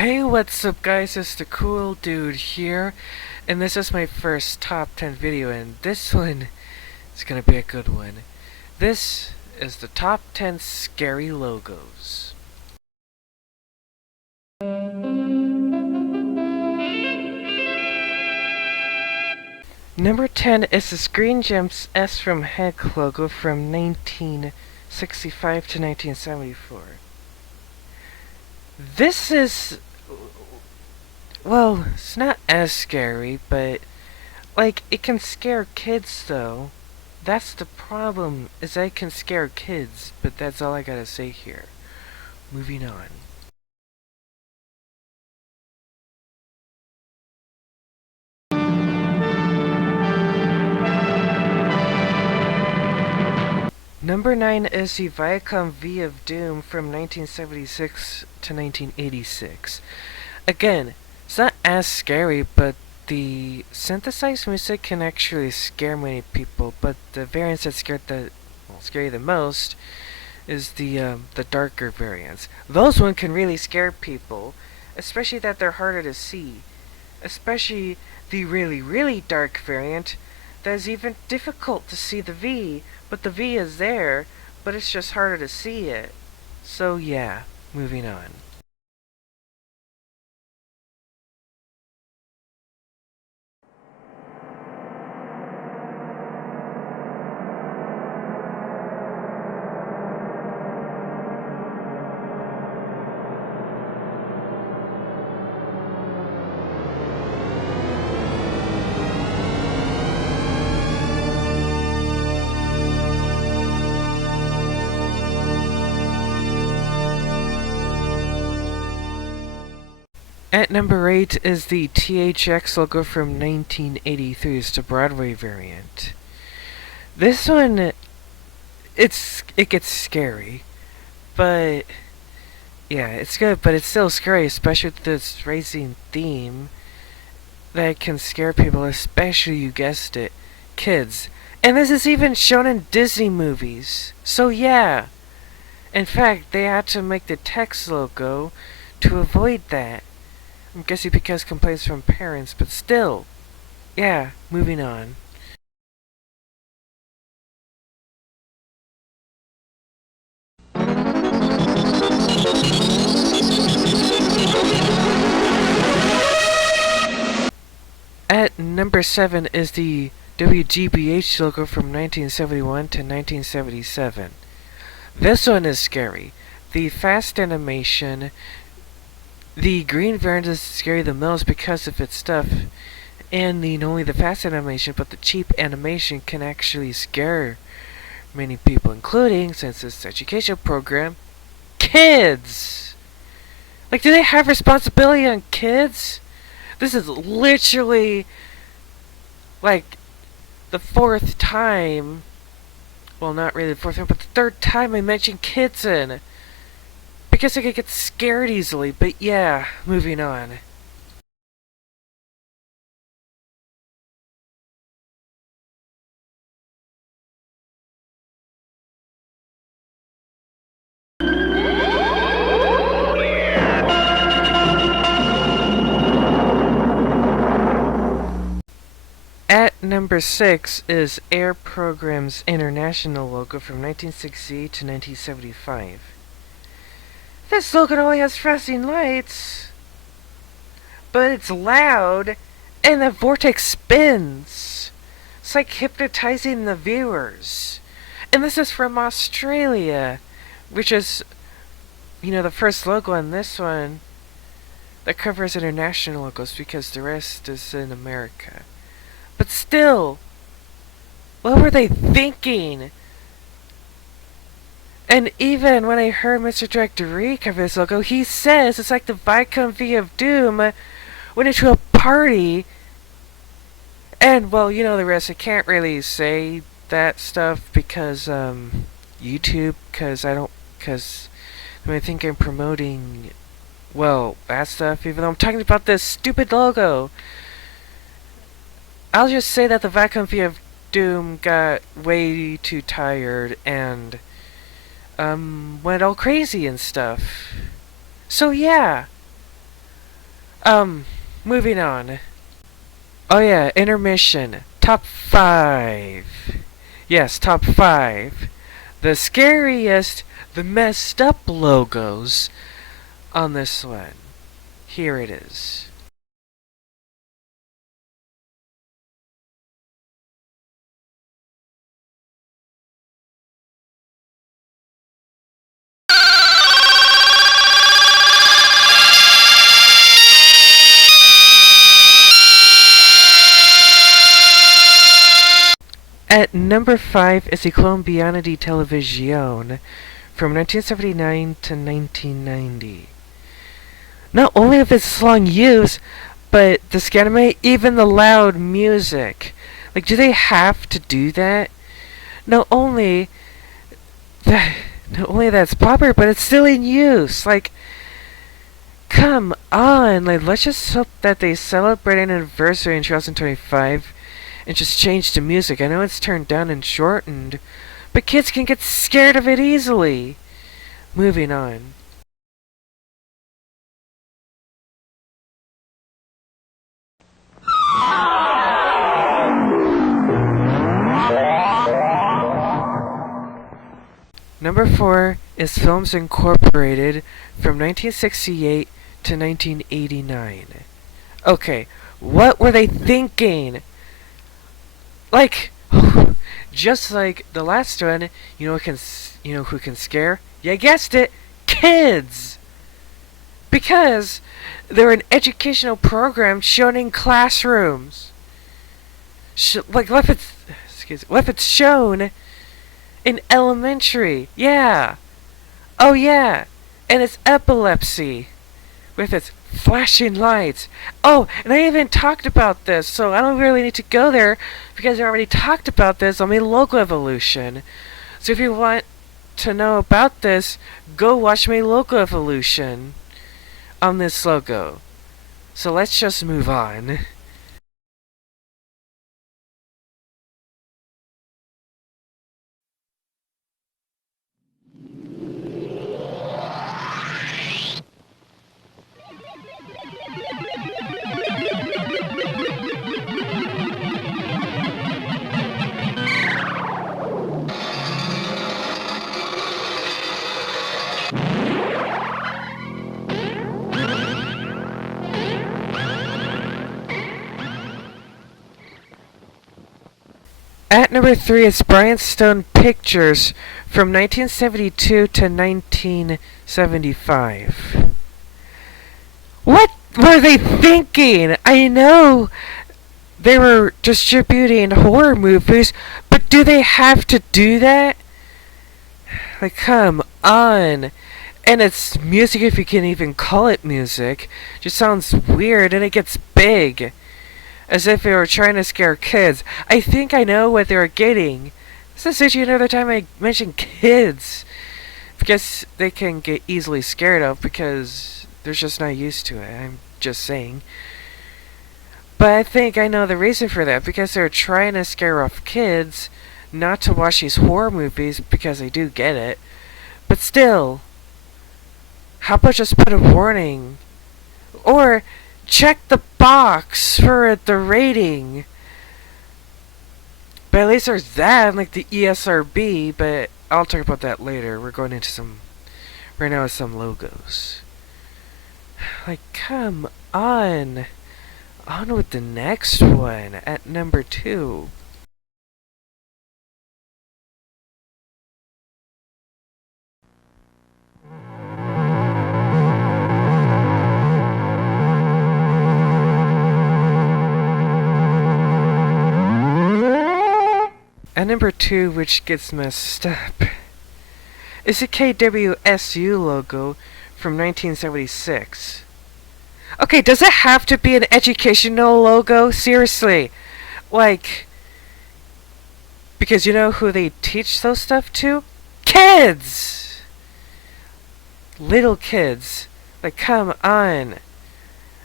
Hey, what's up guys, it's the cool dude here, and this is my first top 10 video, and this one is gonna be a good one. This is the top 10 scary logos. Number 10 is the Screen Gems S from Heck logo from 1965 to 1974. This is, well, it's not as scary, but like, it can scare kids though. That's the problem, is that it can scare kids, but that's all I gotta say here. Moving on. Number 9 is the Viacom V of Doom from 1976 to 1986. Again, it's not as scary, but the synthesized music can actually scare many people, but the variants that scare you the most is the darker variants. Those ones can really scare people, especially that they're harder to see. Especially the really, really dark variant that is even difficult to see the V, but the V is there, but it's just harder to see it. So yeah, moving on. At number 8 is the THX logo from 1983. It's the Broadway variant. This one, it gets scary, but yeah, it's good, but it's still scary, especially with this racing theme that can scare people, especially, you guessed it, kids. And this is even shown in Disney movies. So yeah, in fact, they had to make the text logo to avoid that. I'm guessing because complaints from parents, but still. Yeah, moving on. At number 7 is the WGBH logo from 1971 to 1977. This one is scary. The fast animation, the green variant is scary the most because of its stuff, and not only the fast animation, but the cheap animation can actually scare many people, including, since it's an education program, kids! Like, do they have responsibility on kids? This is literally, like, the fourth time, well, not really the fourth time, but the third time I mentioned kids in. Because I could get scared easily, but yeah, moving on. At number 6 is Air Program's International logo from 1968 to 1975. This logo only has flashing lights, but it's loud, and the vortex spins. It's like hypnotizing the viewers. And this is from Australia, which is, the first logo on this one that covers international logos because the rest is in America. But still, what were they thinking? And even when I heard Mr. Director cover this logo, he says it's like the Viacom V of Doom went into a party. And, well, the rest. I can't really say that stuff because, YouTube, because I think I'm promoting, well, that stuff, even though I'm talking about this stupid logo. I'll just say that the Viacom V of Doom got way too tired and went all crazy and stuff. So yeah, Moving on. Oh yeah, intermission. Top 5. Yes, top 5. The scariest, the messed up logos on this one. Here it is. At number 5 is the Colombiana di Televisión from 1979 to 1990. Not only of its slang use, but the anime, even the loud music. Like, do they have to do that? Not only that, not only that's popular, but it's still in use. Like, come on! Like, let's just hope that they celebrate an anniversary in 2025 and just change the music. I know it's turned down and shortened, but kids can get scared of it easily. Moving on. Number 4 is Films Incorporated from 1968 to 1989. Okay, what were they thinking? Like, just like the last one, you know who can scare? You guessed it, kids. Because they're an educational program shown in classrooms. What if it's shown in elementary? Yeah. Oh yeah. And it's epilepsy with its flashing lights. Oh, and I even talked about this, so I don't really need to go there because I already talked about this on my logo evolution. So if you want to know about this, go watch my logo evolution on this logo. So let's just move on. At number 3 is Brian Stone Pictures from 1972 to 1975. What were they thinking? I know they were distributing horror movies, but do they have to do that? Like, come on. And it's music, if you can even call it music. Just sounds weird and it gets big. As if they were trying to scare kids. I think I know what they were getting. This is another time I mention kids. Because they can get easily scared of because they're just not used to it. I'm just saying. But I think I know the reason for that. Because they're trying to scare off kids not to watch these horror movies because they do get it. But still, how about just put a warning? Or check the box for the rating. But at least there's that, like the ESRB, but I'll talk about that later. We're going into some, right now, with some logos. Like, come on. On with the next one at number 2. At number 2, which gets messed up, is the KWSU logo from 1976. Okay, does it have to be an educational logo? Seriously. Like, because you know who they teach those stuff to? Kids! Little kids. Like, come on.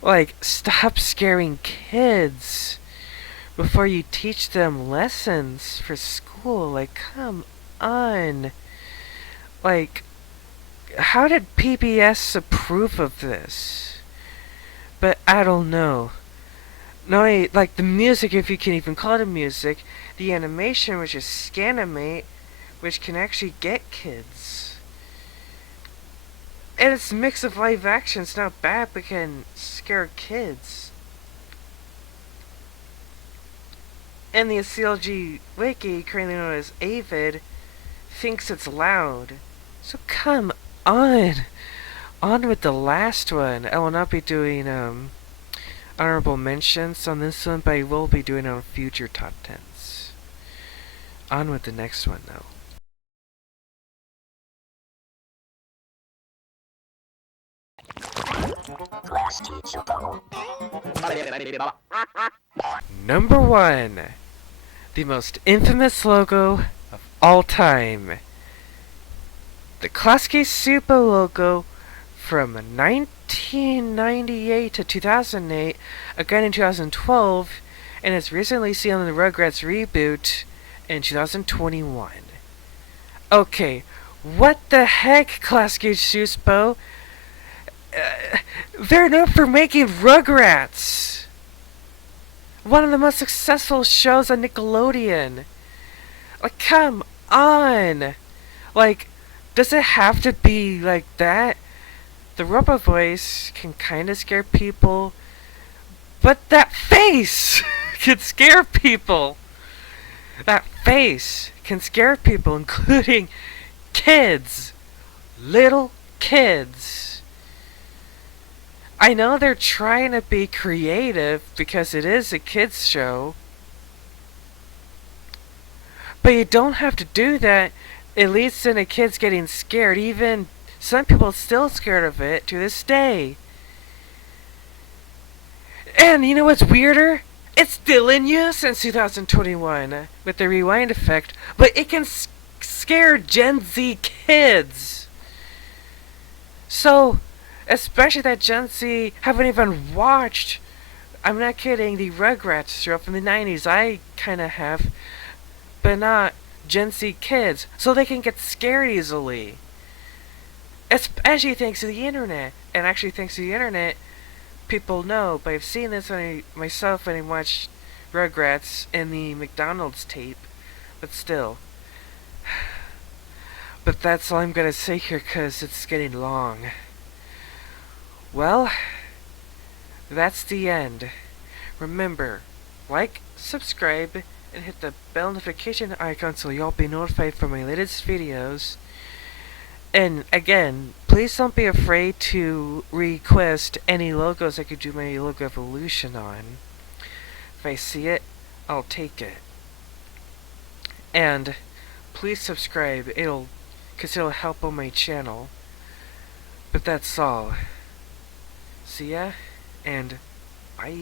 Like, stop scaring kids before you teach them lessons for school. Like, come on. Like, how did PBS approve of this? But I don't know. No, like the music, if you can even call it music, the animation, which is Scanimate, which can actually get kids. And it's a mix of live action. It's not bad, but can scare kids. And the CLG wiki, currently known as Avid, thinks it's loud. So come on! On with the last one. I will not be doing honorable mentions on this one, but I will be doing on future top 10s. On with the next one, though. Number 1. The most infamous logo of all time. The KWSU logo from 1998 to 2008, again in 2012, and is recently seen on the Rugrats reboot in 2021. Okay, what the heck, KWSU? They're known for making Rugrats! One of the most successful shows on Nickelodeon. Like, come on! Like, does it have to be like that? The robot voice can kinda scare people, but that face can scare people! That face can scare people, including kids. Little kids. I know they're trying to be creative because it is a kids show, but you don't have to do that. It leads to the kids getting scared. Even some people are still scared of it to this day. And you know what's weirder? It's still in use since 2021 with the rewind effect, but it can scare Gen Z kids. So, especially that Gen Z haven't even watched, I'm not kidding, the Rugrats show from the 90s. I kinda have, but not Gen Z kids, so they can get scared easily. Especially thanks to the internet. And actually thanks to the internet, people know, but I've seen this myself when I watched Rugrats in the McDonald's tape. But still. But that's all I'm gonna say here, cause it's getting long. Well, that's the end. Remember, like, subscribe, and hit the bell notification icon so you'll be notified for my latest videos. And again, please don't be afraid to request any logos I could do my logo evolution on. If I see it, I'll take it. And please subscribe, cause it'll help on my channel. But that's all. See ya, and bye.